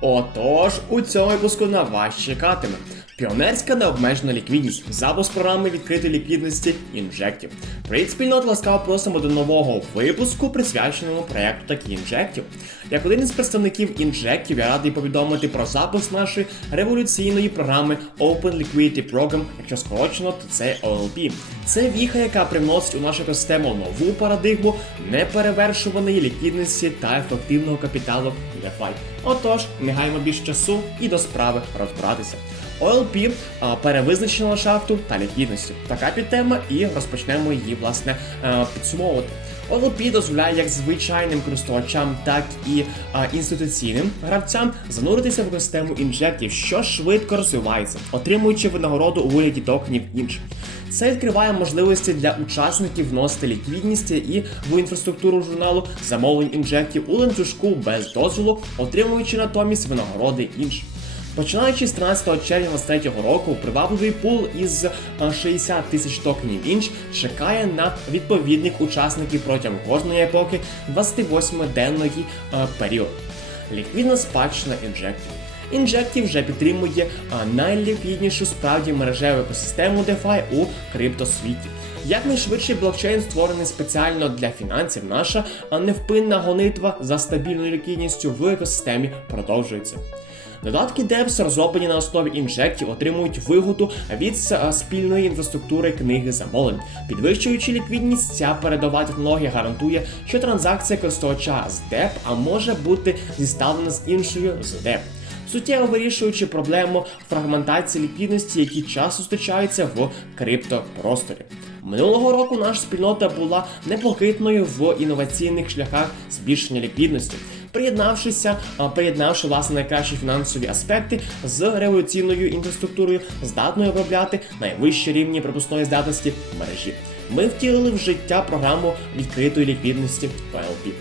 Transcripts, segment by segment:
Отож, у цьому випуску на вас чекатиме піонерська необмежена ліквідність, запуск програми відкритої ліквідності інжектів. Привіт, спільнот, ласкаво просимо до нового випуску, присвяченому проекту такі інжектів. Як один із представників інжектів, я радий повідомити про запуск нашої революційної програми Open Liquidity Program, якщо скорочено, то це OLP. Це віха, яка привносить у нашу екосистему нову парадигму неперевершуваної ліквідності та ефективного капіталу DeFi. Отож, не гаємо більше часу і до справи розбиратися. OLP а, перевизначення ландшафту та ліквідності. Така підтема, і розпочнемо її власне е, підсумовувати. OLP дозволяє як звичайним користувачам, так і а, інституційним гравцям зануритися в екосистему інжектів, що швидко розвивається, отримуючи винагороду у вигляді токенів інж. Це відкриває можливості для учасників вносити ліквідність і в інфраструктуру журналу замовлень інжектів у ланцюжку без дозволу, отримуючи натомість винагороди інж. Починаючи з 13 червня 2023 року, привабливий пул із е, 60 тисяч токенів інч чекає на відповідних учасників протягом кожної епохи 28-денної е, період. Ліквідна спадщина інжектів. Інжектів вже підтримує найліквіднішу справді мережеву екосистему DeFi у криптосвіті. Якнайшвидший блокчейн створений спеціально для фінансів, наша невпинна гонитва за стабільною ліквідністю в екосистемі продовжується. Додатки DEPS, розроблені на основі інжектів, отримують вигоду від спільної інфраструктури книги замовлень. Підвищуючи ліквідність, ця передова технологія гарантує, що транзакція користувача з DEP а може бути зіставлена з іншою з DEP суттєво вирішуючи проблему фрагментації ліквідності, які часто зустрічаються в криптопросторі. Минулого року наша спільнота була непохитною в інноваційних шляхах збільшення ліквідності. Приєднавшися, приєднавши власне найкращі фінансові аспекти з революційною інфраструктурою, здатною обробляти найвищі рівні пропускної здатності мережі. Ми втілили в життя програму відкритої ліквідності OLP.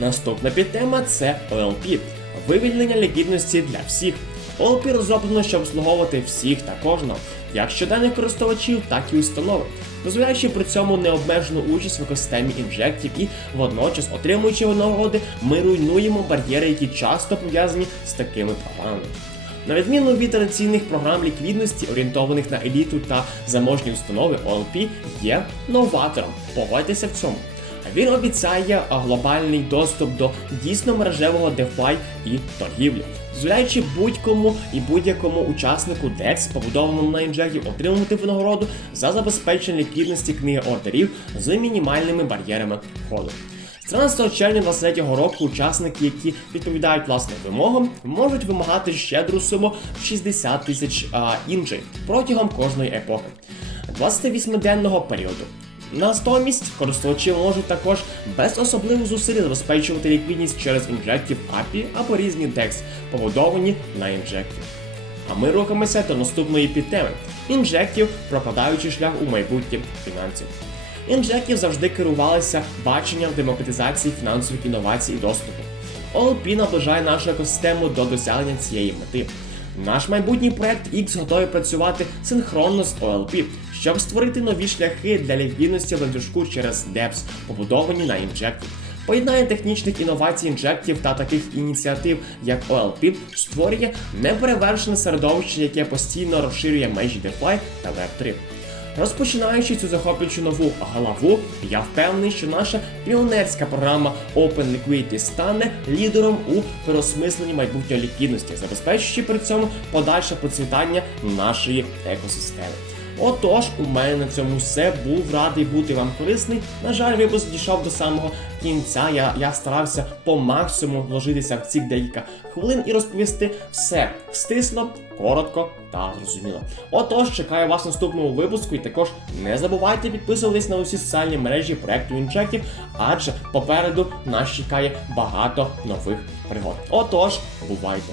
Наступна підтема це OLP – вивільнення ліквідності для всіх. OLP розроблено, щоб обслуговувати всіх та кожного, як щоденних користувачів, так і установи, дозволяючи при цьому необмежену участь в екосистемі інжектів і водночас отримуючи винагороди, ми руйнуємо бар'єри, які часто пов'язані з такими програмами. На відміну від традиційних програм ліквідності, орієнтованих на еліту та заможні установи, OLP є новатором. Погодьтеся в цьому. Він обіцяє глобальний доступ до дійсно мережевого DeFi і торгівлі, дозволяючи будь-кому і будь-якому учаснику DEX, побудованому на інжекті, отримувати винагороду за забезпечення ліквідності книги ордерів з мінімальними бар'єрами входу. З 13 червня 2023 року учасники, які відповідають власним вимогам, можуть вимагати щедру суму в 60 тисяч а, інжей протягом кожної епохи. 28-денного періоду. Натомість користувачі можуть також без особливих зусиль забезпечувати ліквідність через інжектів API або різні DEX, побудовані на інжектів. А ми рухаємося до наступної підтеми інжектів, прокладаючи шлях у майбутнє фінансів. Інжектів завжди керувалися баченням демократизації фінансових інновацій і доступу. OLP наближає нашу екосистему до досягнення цієї мети. Наш майбутній проект X готовий працювати синхронно з OLP, щоб створити нові шляхи для ліквідності ланцюжку через DEPS, побудовані на інжекті. Поєднання технічних інновацій інжектів та таких ініціатив, як OLP, створює неперевершене середовище, яке постійно розширює межі DeFi та Web3. Розпочинаючи цю захоплюючу нову главу, я впевнений, що наша піонерська програма Open Liquidity стане лідером у переосмисленні майбутньої ліквідності, забезпечуючи при цьому подальше процвітання нашої екосистеми. Отож, у мене на цьому все. Був радий бути вам корисний. На жаль, випуск дійшов до самого кінця. Я, я старався по максимуму вложитися в ці декілька хвилин і розповісти все стисло, коротко та зрозуміло. Отож, чекаю вас в наступному випуску, і також не забувайте підписуватись на усі соціальні мережі проекту інжектів, адже попереду нас чекає багато нових пригод. Отож, бувайте!